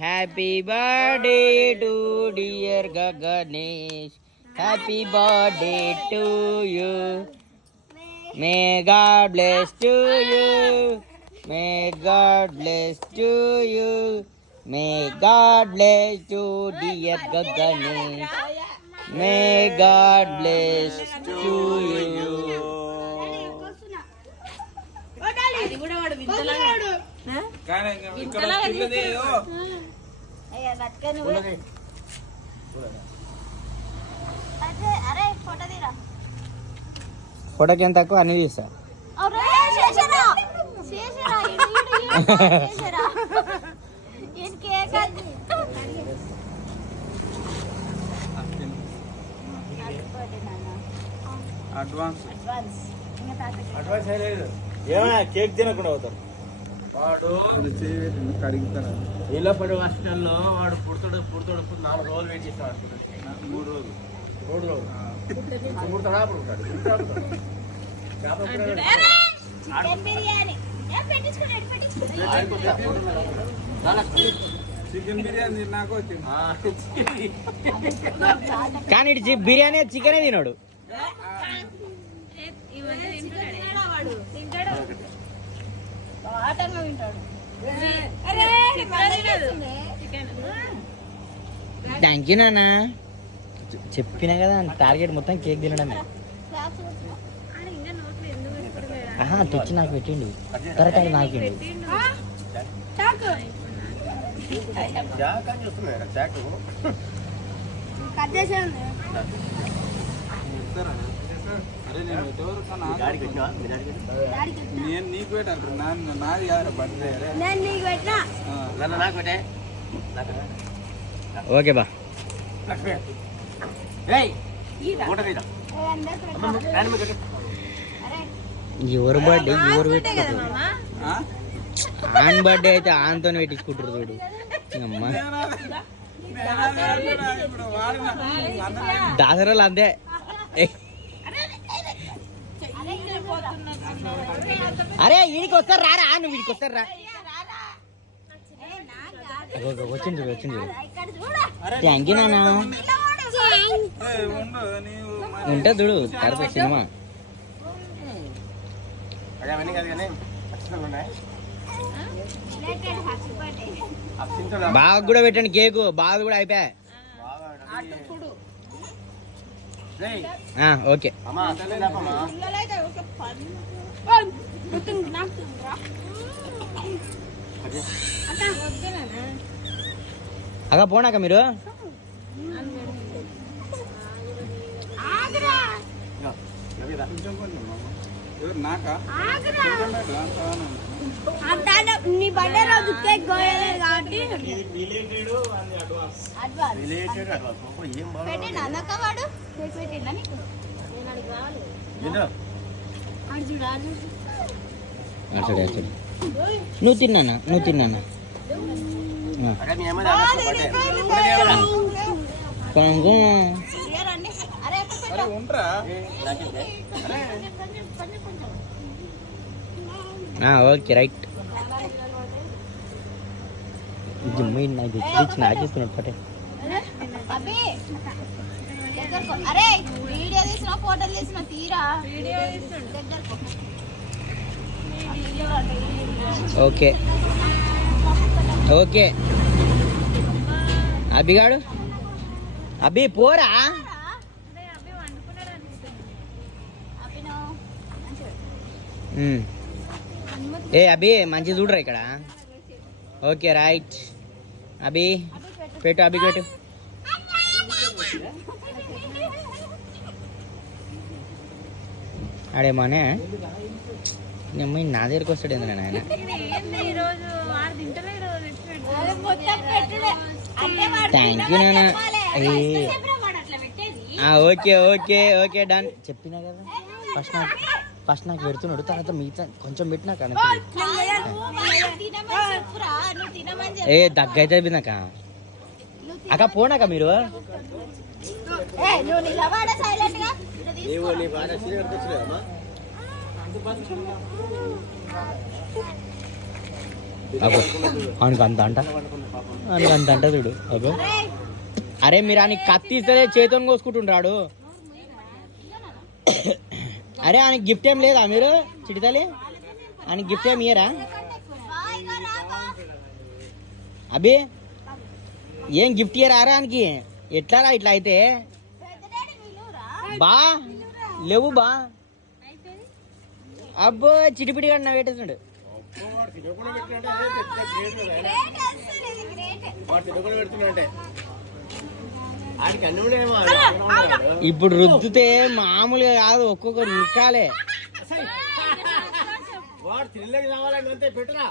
Happy birthday to dear Gaganesh. Happy birthday to you. May God bless to you. May God bless to you. May God bless to dear Gaganesh. May God bless to you. ఫోటోకి ఎంత తక్కువ అన్ని తీస్తా. ఏమైనా cake తినకుండా అవుతారు. వాడు కడిగితాడు. ఇలా పడి హాస్పిటల్లో వాడు పుడతాడు 4 రోజులు వెయిట్ చేస్తాడు. 3 రోజులు 3 రోజులు పుడతాడా పుడతాడు. చికెన్ బిర్యానీ తిన్నాక కానీ బిర్యానీ చికెనే తిన్నాడు. థ్యాంక్ యూ నాన్న. చెప్పినా కదా టార్గెట్ మొత్తం కేక్ తినడమే. తెచ్చి నాకు పెట్టిండు. కరెక్ట్ అది నాకిండు. నేను నీకు పెట్టాను. నాది కాదు బర్త్డే. ఓకే బా. ఎవరు బర్త్డే ఎవరు పెట్టుకుంటారు? ఆన్ బర్త్డే అయితే ఆన్తో పెట్టించుకుంటారు చూడు. అమ్మా దాసరాలు అంతే. అరే వీడికి వస్తారు రారా. నువ్వు వీడికి వస్తారు రా. వచ్చింది చూడు వచ్చింది చూడు. థ్యాంక్ యూ నాన్న. ఉంటుంది చూడు తర్వాత సినిమా. బాగా కూడా పెట్టండి కేకు. బాగా కూడా అయిపోయా. ఓకే అక్క పోనాక మీరు నీ బర్త్డే రోజు కేక్ కోయలేదు కాబట్టి పెట్టిండు. నువ్వు తిన్నానా నువ్వు తిన్నానా. Okay right. నాకు తెచ్చి నాకేస్తున్నాడు పటే. ఓకే ఓకే అభిగాడు అభి పోరా. ఏ అభి మంచి చూడరా ఇక్కడ. ఓకే రైట్ అభి పెట్టు. అభి పెట్టు. ఆడేమానే నా దగ్గరికి వస్తాడు ఏంది ఆయన. థ్యాంక్ యూ నాన్న. Okay okay okay done. చెప్పినా కదా ఫస్ట్ నాకు పెడుతున్నాడు. తర్వాత మిగతా కొంచెం పెట్టినా కానీ ఏ దగ్గైతే నాక అక్క పోనాక మీరు. అబ్బో ఆయనకు అంత అంట ఆయనకు అంత అంట చూడు అబ్బో. అరే మీరు ఆయనకి కత్తి ఇస్తే చేతిని కోసుకుంటుండ్రాడు. అరే ఆయనకి గిఫ్ట్ ఏం లేదా మీరు చిటితల్లి? ఆయనకి గిఫ్ట్ ఏమి ఇయ్యరా అభి? ఏం గిఫ్ట్ ఇయ్యరా ఆయనకి? ఎట్లా రా ఇట్లా అయితే బా లేవు బా. అబ్బో చిటిపిటిగా నా పెట్టేస్తున్నాడు. ఇప్పుడు రుద్దితే మామూలుగా కాదు, ఒక్కొక్కరు రుక్కాలే. వాడు తినలేక కావాలంటే పెట్టురా.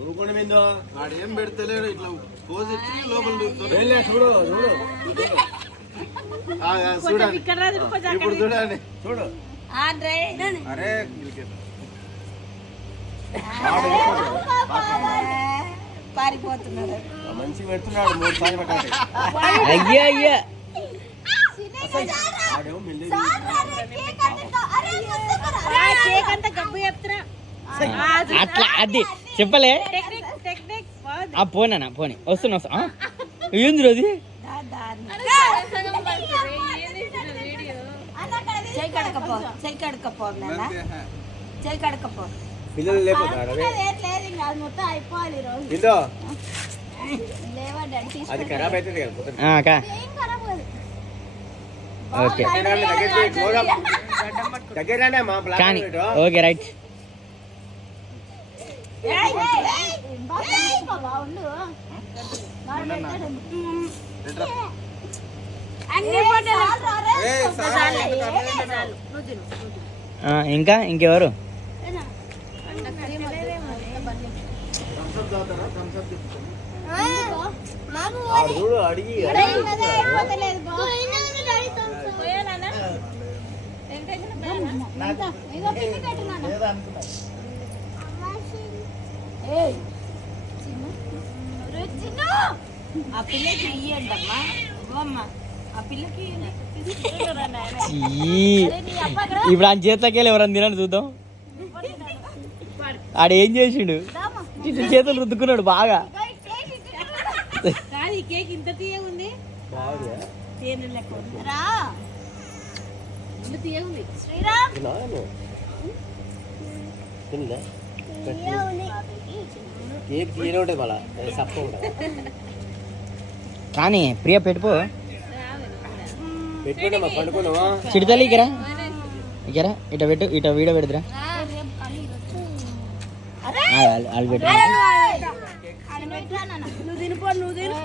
ఊరుకోండి మీందో వాడు ఏం పెడతలేడు, ఇట్లా పోజ్ ఇచ్చి లోపల చూడు చూడు చూడండి ఇప్పుడు చూడండి చూడు. అరే పారిపోతున్నాడు. మంచి పెడుతున్నాడు 3 సార్లు పెట్టండి. అయ్యా అయ్యా వాడేమో మెల్లి అట్లా అది చెప్పలే. ఆ పోనా పోనీ వస్తున్నా. ఏంది అది? పిల్లలు లేకపోతారు అది ఖరాబ్ అవుతుంది కదా. ఓకే దగ్గర మా కానీ ఓకే రైట్. ఇంకా ఇంకెవరు? చూడు అడిగి ఆ పిల్లకి ఇయ్యండమ్మా ఆ పిల్లకి. ఇప్పుడు ఆయన చేతిలోకి వెళ్ళి ఎవరన్నా తినని చూద్దాం. ఆడేం చేసిండు? చేతులు రుద్దుకున్నాడు బాగా. కేక్ ఇంత తీయ ఉంది. శ్రీరామ్ కేక్ తీయనే ఉంటుంది మళ్ళా సప్ప ఉంటుంది. కానీ ప్రియ పెట్టుకో పెట్టుకుంటామా పండుకున్నావా? చిడితల్లి ఇకరా ఇకరా ఇట పెట్టు, ఇట వీడియో పెడదురా. వాళ్ళు పెట్టు. నువ్వు తినిపో, నువ్వు తిను.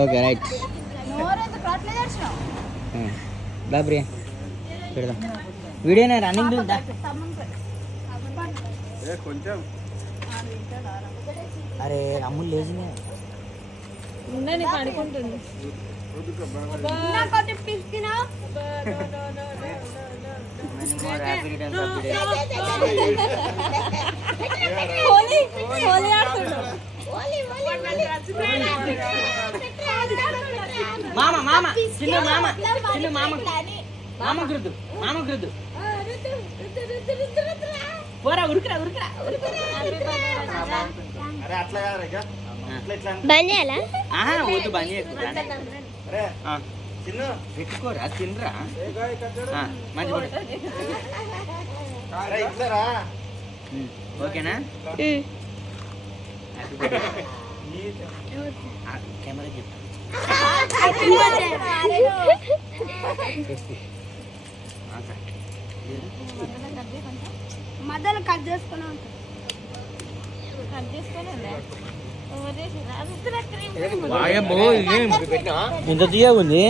Okay right. దా ప్రియ పెడదాం. వీడియోనే రన్నింగ్ ఉందా? కొంచెం అరే అమ్ములు లేచినే పడుకుంటుంది. మామ మామ చిన్న మామ చిన్న మామ మామ గుర్తు మామ గుర్తు పోరా ఉరుకురా ఉరుకురా. అరే అట్లా కాదు ఇక అట్లా ఇట్లా బంద్ చేయాలా? వద్దు బంద్ చేయకు. అరే చిన్న పెట్టుకోరా తినరా మంచి అరే ఇట్లరా ఓకేనా? కెమెరా చెప్పు. మధ్యలో కట్ చేసుకుని ఇంత తీయగా ఉంది.